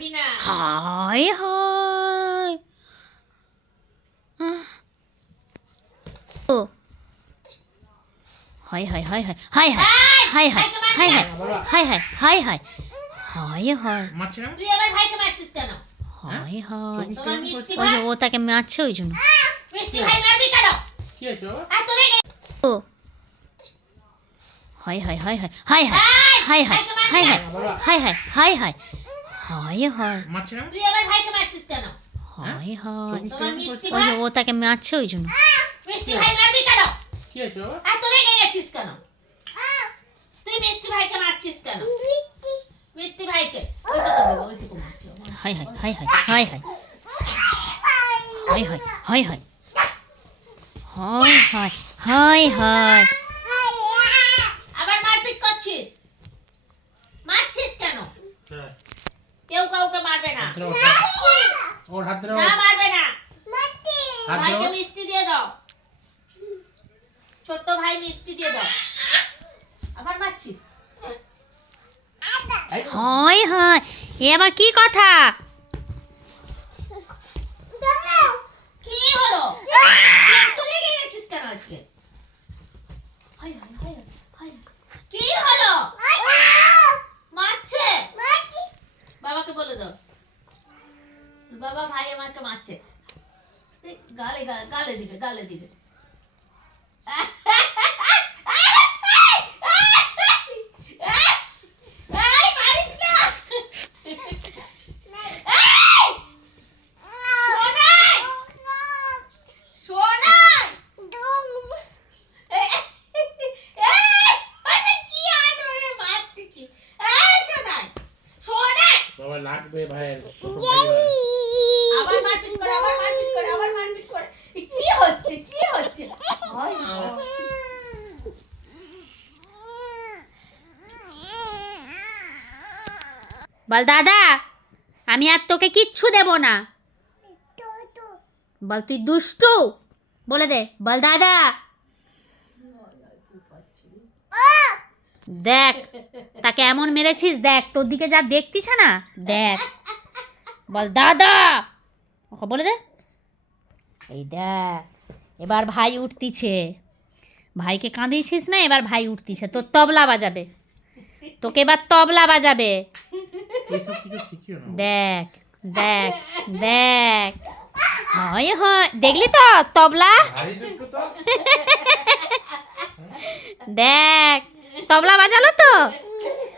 হায় হায় ও হায় হায় হায় হায় হায় হায় হায় হায় হায় হায় হায় হায় হায় হায় হায় তুই আবার ভাইকে মারছিস কেন? হায় হায় তোমার মিষ্টি ওই ভাই, যে ও তাকে মারছে ওই জন্য মিষ্টি ভাই মারবি কেন? কি হয়েছে বাবা? আর তোরে ও হায় হায় হায় হায় হায় হায় হায় হায় হায় হায় হায় হায় হায় হায় হায় মারছে না? তুই আবার ভাইকে মারছিস কেন? হায় হায় তোমার মিষ্টি ওই ভাই, যে ও তাকে মারছে ওই জন্য মিষ্টি ভাই মারবি কেন? কি হয়েছে বাবা? আর তোরে গেছিস কেন? তুই মিষ্টি ভাইকে মারছিস কেন? মিষ্টি ভাইকে ওইটুকু মারছো। হায় হায় হায় হায় হায় হায় হায় হায় হায় হায় হায় হায় হায় হায় আবার মারপিট করছিস, মারছিস কেন? হ্যাঁ। কেউ কাউকে মারবে না, ওর হাত ধরে না মারবে না। হাত ভাইকে ধরো। মিষ্টি দিয়ে দাও, ছোট্ট ভাই মিষ্টি দিয়ে দাও। আবার মারছিস? হায় হায় এ আবার কি কথা কি হলো? তুই গেছিস কেন আজকে? হায় হায় হায় হায়, কি হলো? মারছে? বাবাকে বলে দাও, বাবা ভাই আমাকে মারছে। গালে গালে দিবে, গালে দিবে। এই, মারিস না। এই! সোনাই! সোনাই! এই, মানে কি আদরে মারতেছিস? এই, সোনাই! সোনাই! বাবা লাগবে ভাইয়ের ছোট ভাই হয়। আবার মারপিট করে, আবার মারপিট করে, আবার মারপিট করে। এ কি হচ্ছে? কি হচ্ছে? হায় হায়। বল দাদা আমি আর তোকে কিচ্ছু দেব না বল তুই দুষ্টু বলে দে বল দাদা দেখ তাকে এমন মেরেছিস দেখ তোর দিকে যা দেখতিস না দেখ বল দাদা ওকে বলে দে এই দেখ এবার ভাই উঠতিছে ভাইকে কাঁদিয়েছিস না এবার ভাই উঠতিছে তোর তবলা বাজাবে তোকে এবার তবলা বাজাবে এইসব কিছু শিখিও না। দেখ দেখ দেখ হয় হয় দেখলি তো তবলা ভারী দেখো তো। দেখ তবলা বাজালো তো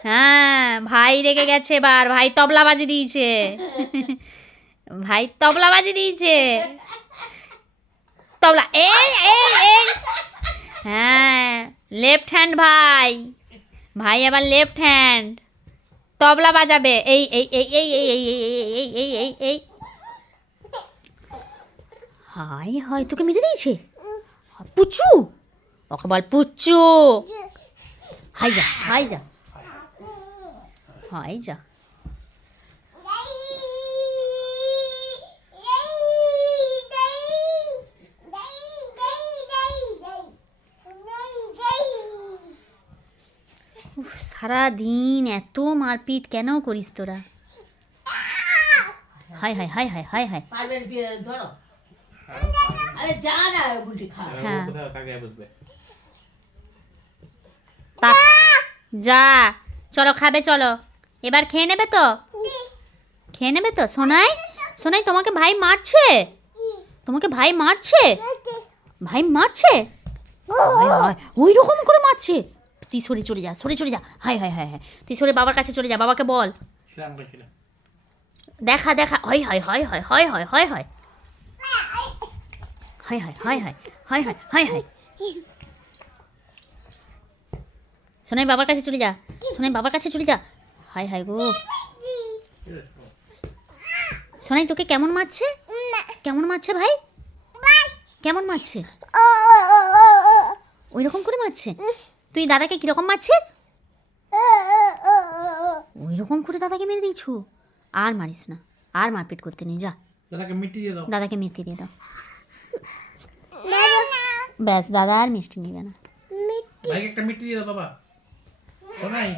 হ্যাঁ ভাই রেগে গেছে এবার ভাই তবলা বাজিয়ে দিয়েছে ভাই তবলা বাজিয়ে দিয়েছে তবলা এই এই এই হ্যাঁ লেফট হ্যান্ড ভাই ভাই আবার লেফট হ্যান্ড তবলা বাজাবে এই এই এই এই এই এই এই এই এই এই হাই হয় তোকে মেরে দিয়েছে পুচু ওকে বল পুচু হাই যা হাই যা হাই যা সারাদিন এত মারপিট কেন করিস তোরা high high high high high high পারবেন ধরো। আরে যা না গুলটি খা। হ্যাঁ। কোথাও তাকিয়ে বসবে। যা চলো খাবে চলো এবার খেয়ে নেবে তো খেয়ে নেবে তো সোনাই সোনাই তোমাকে ভাই মারছে তোমাকে ভাই মারছে ভাই মারছে ওই রকম করে মারছে তুই সরে চলে যা সরে চলে যা হাই হাই হাই হাই তুই সরে বাবার কাছে চলে যা বাবাকে বল ছিলাম কইছিলাম। দেখা দেখা হয় হয় হয় হয় হয় হয় হয় হয় হয় হয় হয় হয় হয় হয় হয় হয় সোনাই বাবার কাছে চলে যা সোনাই বাবার কাছে চলে যা হাই হাই গো সোনাই তোকে কেমন মারছে কেমন মারছে ভাই কেমন মারছে ওই রকম করে মারছে তুই দাদাকে কিরকম মারছিস ওই রকম করে দাদাকে মেরে দিয়েছো আর মারিস না আর মারপিট করতে নেই যা দাদাকে মিটি দিয়ে দাও। দাদাকে মিষ্টি দিয়ে দাও ব্যাস দাদা আর মিষ্টি নিবে না ভাইকে একটা মিটি দিয়ে দাও বাবা। সোনাই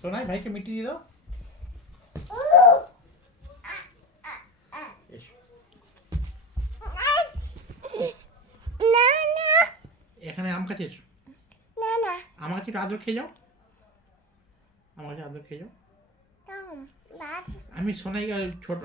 সোনাই ভাইকে মিটি দিয়ে দাও। এখানে আম খাচ্ছিস? আমার কাছে একটু আদর খেয়ে যাও। আমার কাছে আদর খেয়ে যাও। আমি সোনাই ছোট